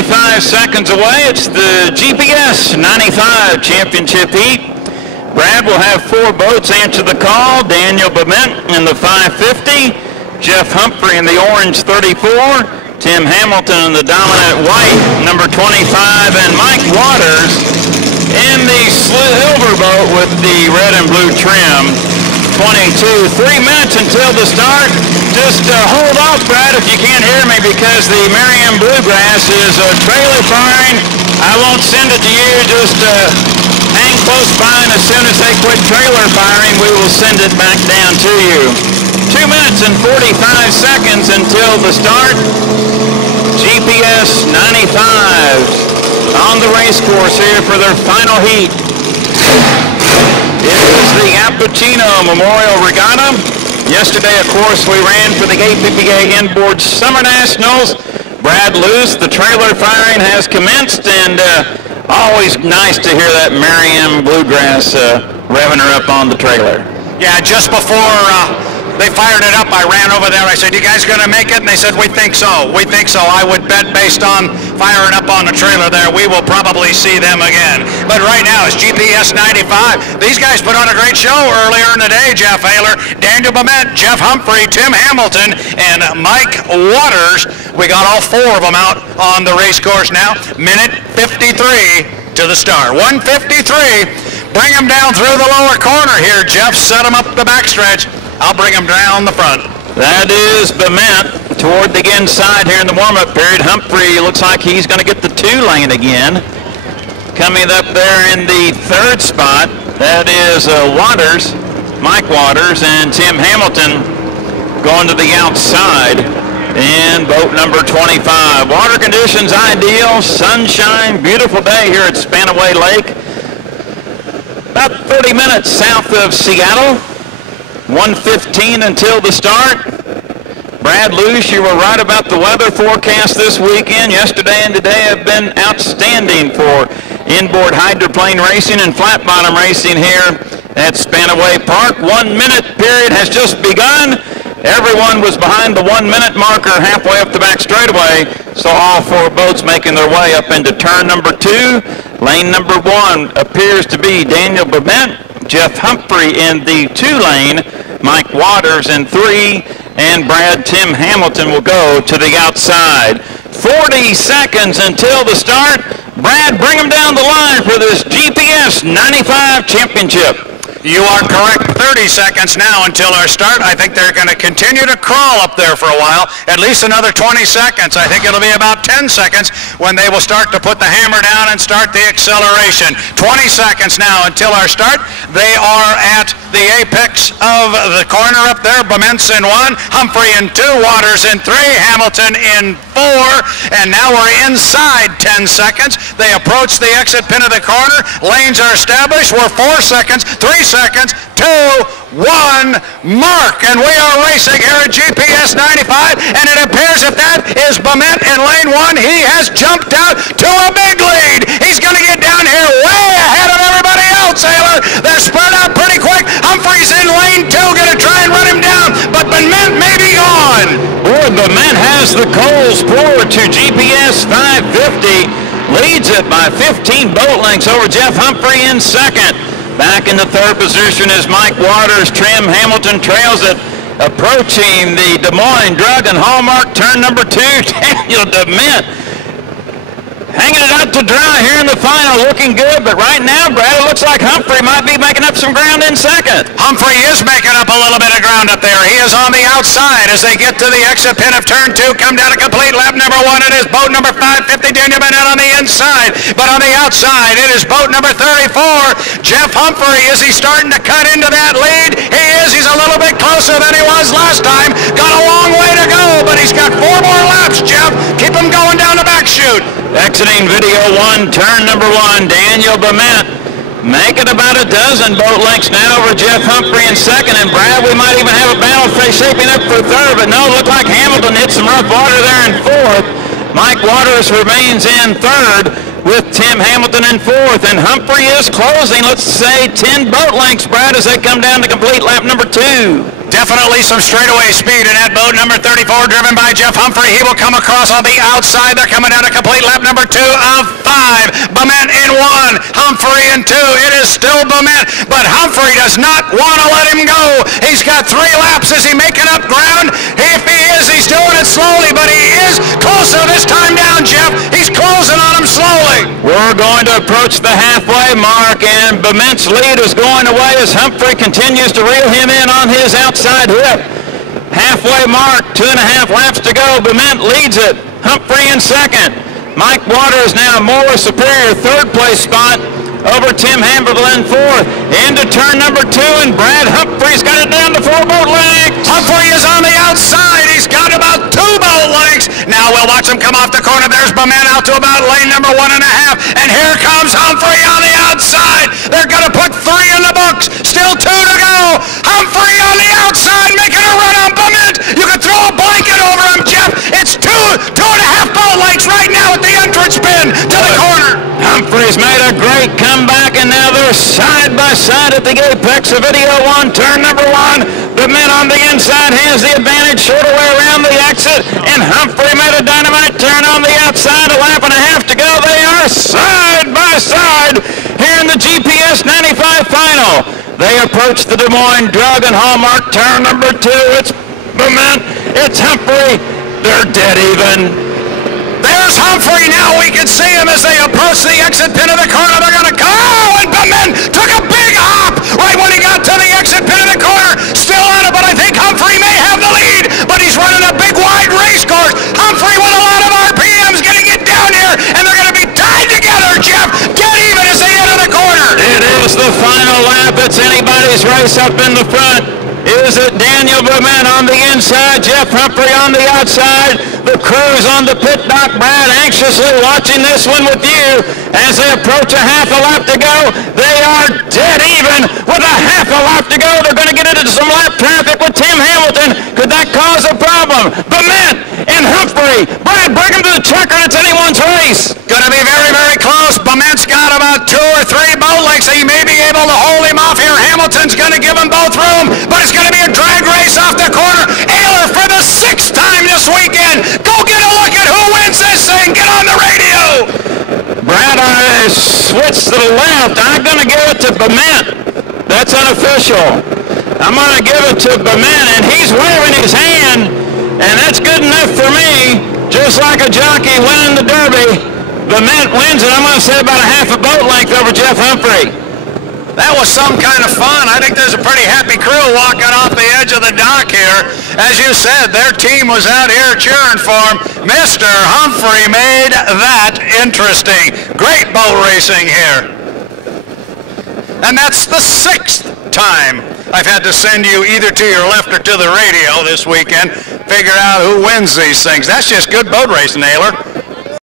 45 seconds away. It's the GPS 95 championship heat. Brad will have 4 boats answer the call. Daniel Bement in the 550, Jeff Humphrey in the orange 34, Tim Hamilton in the dominant white number 25, and Mike Waters in the silver boat with the red and blue trim 22. 3 minutes until the start. Just hold off, Brad, if you can't hear me, because the Merriam Bluegrass is trailer firing. I won't send it to you. Just hang close by, and as soon as they quit trailer firing, we will send it back down to you. 2 minutes and 45 seconds until the start. GPS 95 on the race course here for their final heat. It is the Yapachino Memorial Regatta. Yesterday, of course, we ran for the APPA Inboard Summer Nationals. Brad Luce, the trailer firing has commenced, and always nice to hear that Merriam Bluegrass revving her up on the trailer. Yeah, just before they fired it up, I ran over there. I said, "You guys gonna make it?" And they said, "We think so. We think so." I would bet, based on firing up on the trailer there, we will probably see them again. But right now, it's GPS 95. These guys put on a great show earlier in the day. Jeff Ayler, Daniel Bement, Jeff Humphrey, Tim Hamilton, and Mike Waters. We got all 4 of them out on the race course now. Minute 53 to the start. 1:53. Bring them down through the lower corner here, Jeff. Set them up the backstretch. I'll bring them down the front. That is Bement toward the inside here in the warm-up period. Humphrey looks like he's going to get the 2 lane again. Coming up there in the 3rd spot, that is Waters, Mike Waters, and Tim Hamilton going to the outside in boat number 25. Water conditions ideal, sunshine, beautiful day here at Spanaway Lake. About 30 minutes south of Seattle. 1:15 until the start. Brad Luce, you were right about the weather forecast this weekend. Yesterday and today have been outstanding for inboard hydroplane racing and flat bottom racing here at Spanaway Park. 1 minute period has just begun. Everyone was behind the 1 minute marker halfway up the back straightaway, so all 4 boats making their way up into turn number 2. Lane number 1 appears to be Daniel Bement, Jeff Humphrey in the 2 lane, Mike Waters in 3, and Brad Tim Hamilton will go to the outside. 40 seconds until the start. Brad, bring them down the line for this GPS 95 championship. You are correct. 30 seconds now until our start. I think they're going to continue to crawl up there for a while, at least another 20 seconds. I think it'll be about 10 seconds when they will start to put the hammer down and start the acceleration. 20 seconds now until our start. They are at the apex of the corner up there. Bement's in 1, Humphrey in 2, Waters in 3, Hamilton in 4, and now we're inside 10 seconds. They approach the exit pin of the corner. Lanes are established. We're 4 seconds, 3 seconds, 2, 1, mark, and we are racing here at GPS 95, and it appears if that is Bement in lane 1, he has jumped out to a big lead. He's going to get down here way ahead of everybody else, Ayler. They're spread out pretty quick. Humphrey's in lane 2, going to try and run him down, but Bement may be gone. Boy, Bement has the coals forward to GPS 550, leads it by 15 boat lengths over Jeff Humphrey in 2nd. Back in the 3rd position is Mike Waters. Tim Hamilton trails it, approaching the Des Moines Drug and Hallmark turn number 2. Daniel Bement hanging it out to dry here in the final, looking good, but right now, Brad, it looks like Humphrey might be making up some ground in 2nd. Humphrey is making up a little bit of ground up there. He is on the outside as they get to the exit pin of turn 2, come down a complete lap number 1. It is boat number 550, Daniel Bement on the inside, but on the outside, it is boat number 34, Jeff Humphrey. Is he starting to cut into that lead? He is. He's a little bit closer than he was last time. Got a long way to go, but he's got 4 more laps, Jeff. Keep him going down the back chute. Exiting video 1, turn number 1, Daniel Bement making about a dozen boat lengths now over Jeff Humphrey in 2nd, and Brad, we might even have a battle shaping up for 3rd, but no, look like Hamilton hit some rough water there in 4th. Mike Waters remains in 3rd with Tim Hamilton in 4th, and Humphrey is closing, let's say, 10 boat lengths, Brad, as they come down to complete lap number 2. Definitely some straightaway speed in that boat. Number 34, driven by Jeff Humphrey. He will come across on the outside. They're coming down to complete lap number 2 of 5. Bement in 1, Humphrey in 2. It is still Bement, but Humphrey does not want to let him go. He's got 3 laps. Is he making up ground? If he is, he's doing it slowly, but he is closer this time down, Jeff. He's closing on him slowly. We're going to approach the halfway mark, and Bement's lead is going away as Humphrey continues to reel him in on his outside hip. Halfway mark, 2.5 laps to go. Bement leads it. Humphrey in second. Mike Waters now more superior, third place spot over Tim Hamberlin, fourth. Into turn number 2, and Brad Humphrey's got it down to 4 boat lengths. Humphrey is on the outside. He's got about 2 boat lengths. Now we'll watch him come off the corner. There's Bement out to about lane number 1.5. And here comes Humphrey on the outside. They're going to put 3 in the books. Still 2 to go. Humphrey on the outside making a run on Bement. You can throw a blanket over him, Jeff. It's 2.5 boat lengths right now at the entrance pin to the corner. Humphrey's made a great comeback, and now they're side by side at the apex of video 1, turn number 1. Bement on the inside has the advantage, shorter way around the exit, and Humphrey made a dynamite turn on the outside. 1.5 laps to go. They are side by side here in the GPS95 final. They approach the Des Moines Drug and Hallmark, turn number 2. It's Bement, it's Humphrey. They're dead even. There's Humphrey now. We can see him as they approach the exit pin of the corner. They're going to go, and Bement took a big hop right when he got to the exit pin of the corner. Still on it, but I think Humphrey may have the lead, but he's running a big wide race course. Humphrey with a lot of RPMs getting it down here, and they're going to be tied together, Jeff. Dead even as they enter the corner. It is the final lap. It's anybody's race up in the front. Is it Daniel Bement on the inside, Jeff Humphrey on the outside? The crew's on the pit dock. Brad anxiously watching this one with you as they approach 1/2 lap to go. They are dead even with 1/2 lap to go. They're going to get into some lap traffic with Tim Hamilton. Could that cause a problem? Bement and Humphrey. Brad, bring him to the checker. It's anyone's race. Going to be very, very close. Bement's got about 2 or 3 boat lengths. He may be able to hold him off here. Hamilton's going to give them both room, but it's going to be a drag race off the corner. Ayler for the 6th time this weekend. Go get a look at who wins this thing. Get on the radio. Brad, I switched to the left. I'm going to give it to Bement. That's unofficial. I'm going to give it to Bement, and he's waving his hand, and that's good enough for me. Just like a jockey winning the Derby, Bement wins it. I'm going to say about 1/2 boat length over Jeff Humphrey. That was some kind of fun. I think there's a pretty happy crew walking off the edge of the dock here. As you said, their team was out here cheering for him. Mr. Humphrey made that interesting. Great boat racing here. And that's the 6th time I've had to send you either to your left or to the radio this weekend. Figure out who wins these things. That's just good boat racing, Ayler.